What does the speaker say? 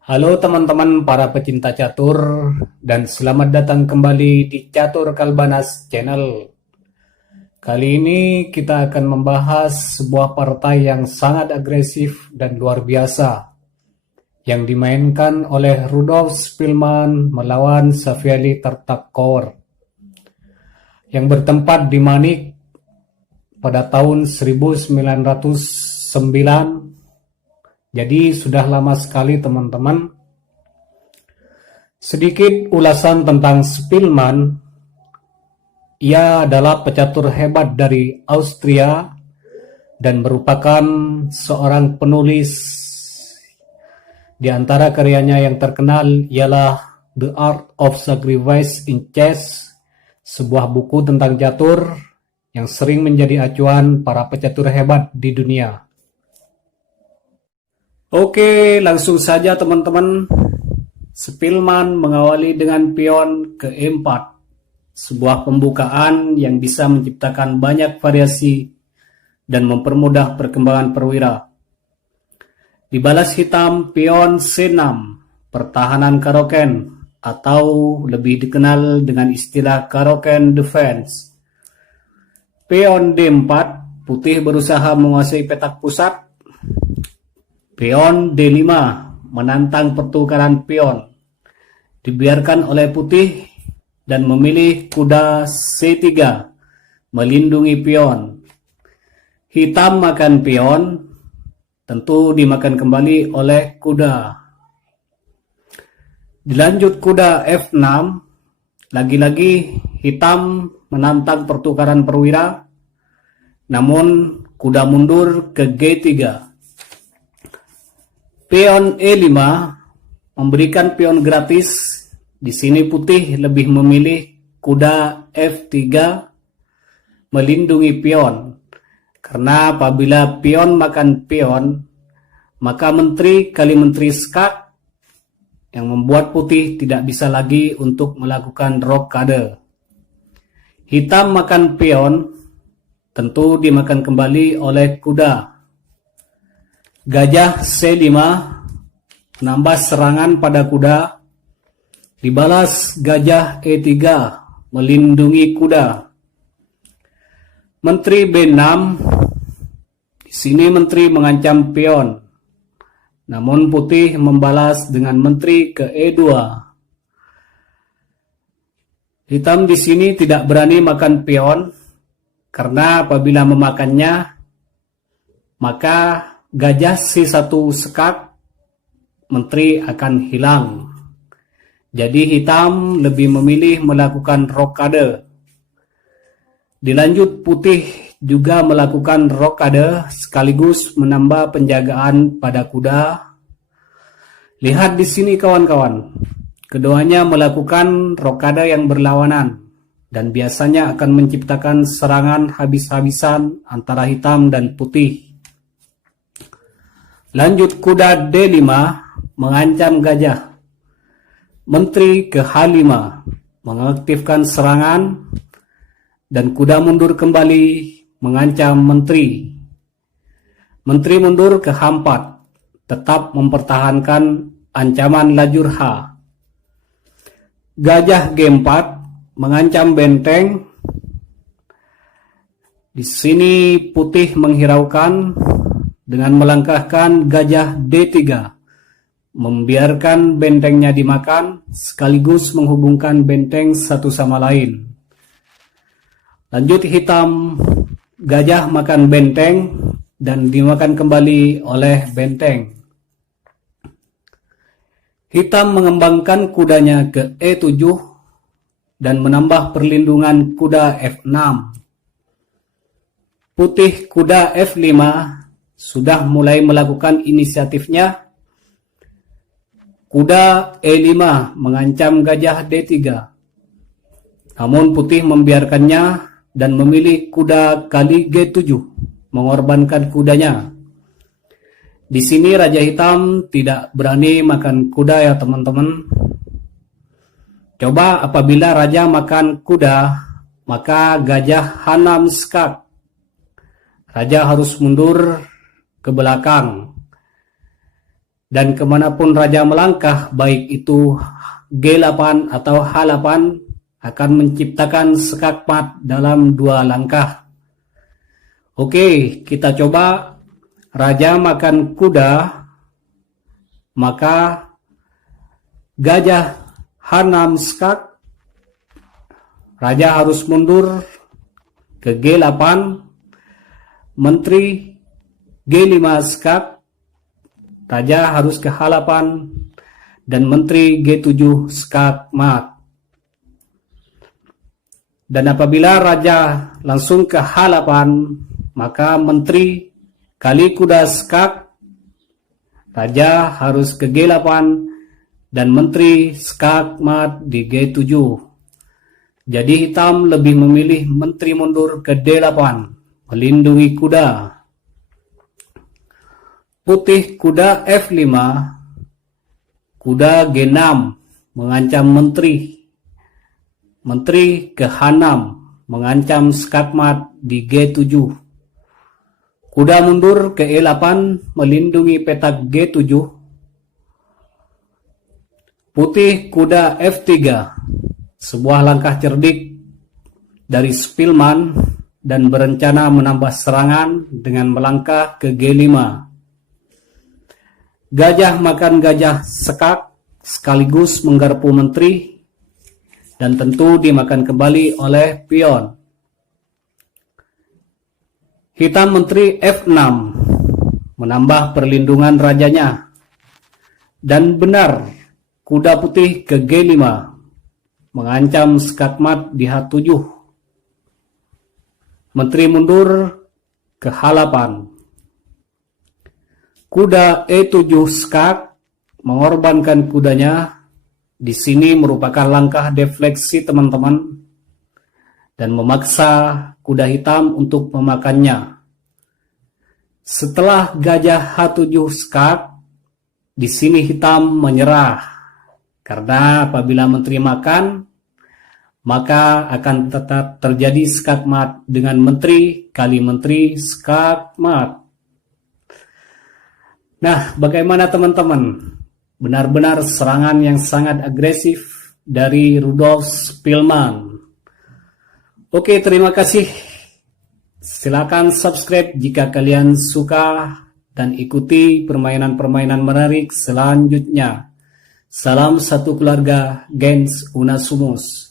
Halo teman-teman para pecinta catur dan selamat datang kembali di Catur Kalbanas Channel. Kali ini kita akan membahas sebuah partai yang sangat agresif dan luar biasa yang dimainkan oleh Rudolf Spielmann melawan Safieli Tartakower yang bertempat di Manik pada tahun 1909. Jadi sudah lama sekali teman-teman. Sedikit ulasan tentang Spielmann. Ia adalah pecatur hebat dari Austria dan merupakan seorang penulis. Di antara karyanya yang terkenal ialah The Art of Sacrifice in Chess, sebuah buku tentang catur yang sering menjadi acuan para pecatur hebat di dunia. Oke, langsung saja teman-teman. Spielmann mengawali dengan pion ke E4, sebuah pembukaan yang bisa menciptakan banyak variasi dan mempermudah perkembangan perwira. Dibalas hitam pion C6, pertahanan Karoken, atau lebih dikenal dengan istilah Karoken Defense. Pion D4, putih berusaha menguasai petak pusat. Pion D5 menantang pertukaran pion, dibiarkan oleh putih dan memilih kuda C3 melindungi pion. Hitam makan pion, tentu dimakan kembali oleh kuda. Dilanjut kuda F6, lagi-lagi hitam menantang pertukaran perwira, namun kuda mundur ke G3. Pion E5 memberikan pion gratis. Di sini putih lebih memilih kuda F3 melindungi pion. Karena apabila pion makan pion, maka menteri kali menteri skak yang membuat putih tidak bisa lagi untuk melakukan rokade. Hitam makan pion, tentu dimakan kembali oleh kuda. Gajah C5 menambah serangan pada kuda. Dibalas gajah E3 melindungi kuda. Menteri B6, di sini menteri mengancam pion. Namun putih membalas dengan menteri ke E2. Hitam di sini tidak berani makan pion karena apabila memakannya maka gajah C1 sekak, menteri akan hilang. Jadi hitam lebih memilih melakukan rokade. Dilanjut putih juga melakukan rokade sekaligus menambah penjagaan pada kuda. Lihat di sini kawan-kawan. Keduanya melakukan rokade yang berlawanan dan biasanya akan menciptakan serangan habis-habisan antara hitam dan putih. Lanjut kuda D5 mengancam gajah. Menteri ke H5 mengaktifkan serangan dan kuda mundur kembali mengancam menteri. Menteri mundur ke H4 tetap mempertahankan ancaman lajur H. Gajah G4 mengancam benteng. Di sini putih menghiraukan dengan melangkahkan gajah D3, membiarkan bentengnya dimakan sekaligus menghubungkan benteng satu sama lain. Lanjut hitam, gajah makan benteng dan dimakan kembali oleh benteng. Hitam mengembangkan kudanya ke E7 dan menambah perlindungan kuda F6. Putih kuda F5 sudah mulai melakukan inisiatifnya. Kuda E5 mengancam gajah D3. Namun putih membiarkannya dan memilih kuda kali G7, mengorbankan kudanya. Di sini Raja Hitam tidak berani makan kuda ya teman-teman. Coba apabila Raja makan kuda, maka gajah H6 skak. Raja harus mundur ke belakang. Dan kemanapun raja melangkah, baik itu G8 atau H8, akan menciptakan skakmat dalam 2 langkah. Oke, kita coba. Raja makan kuda, maka gajah H6 skak. Raja harus mundur ke G8, menteri G5 skak. Raja harus ke H8 dan menteri G7 skak mat. Dan apabila raja langsung ke H8, maka menteri kali kuda skak, raja harus ke G8 dan menteri skak mat di G7. Jadi hitam lebih memilih menteri mundur ke D8, melindungi kuda. Putih kuda F5, kuda G6 mengancam menteri. Menteri ke H6 mengancam skakmat di G7. Kuda mundur ke E8 melindungi petak G7. Putih kuda F3, sebuah langkah cerdik dari Spielmann dan berencana menambah serangan dengan melangkah ke G5. Gajah makan gajah skak sekaligus menggarpu menteri dan tentu dimakan kembali oleh pion. Hitam menteri F6 menambah perlindungan rajanya. Dan benar, kuda putih ke G5 mengancam skakmat di H7. Menteri mundur ke H8. Kuda E7 skak mengorbankan kudanya. Di sini merupakan langkah defleksi teman-teman dan memaksa kuda hitam untuk memakannya. Setelah gajah H7 skak, di sini hitam menyerah karena apabila menteri makan, maka akan tetap terjadi skakmat dengan menteri kali menteri skakmat. Nah, bagaimana teman-teman? Benar-benar serangan yang sangat agresif dari Rudolf Spielmann. Oke, terima kasih. Silakan subscribe jika kalian suka dan ikuti permainan-permainan menarik selanjutnya. Salam satu keluarga, Gens Unasumus.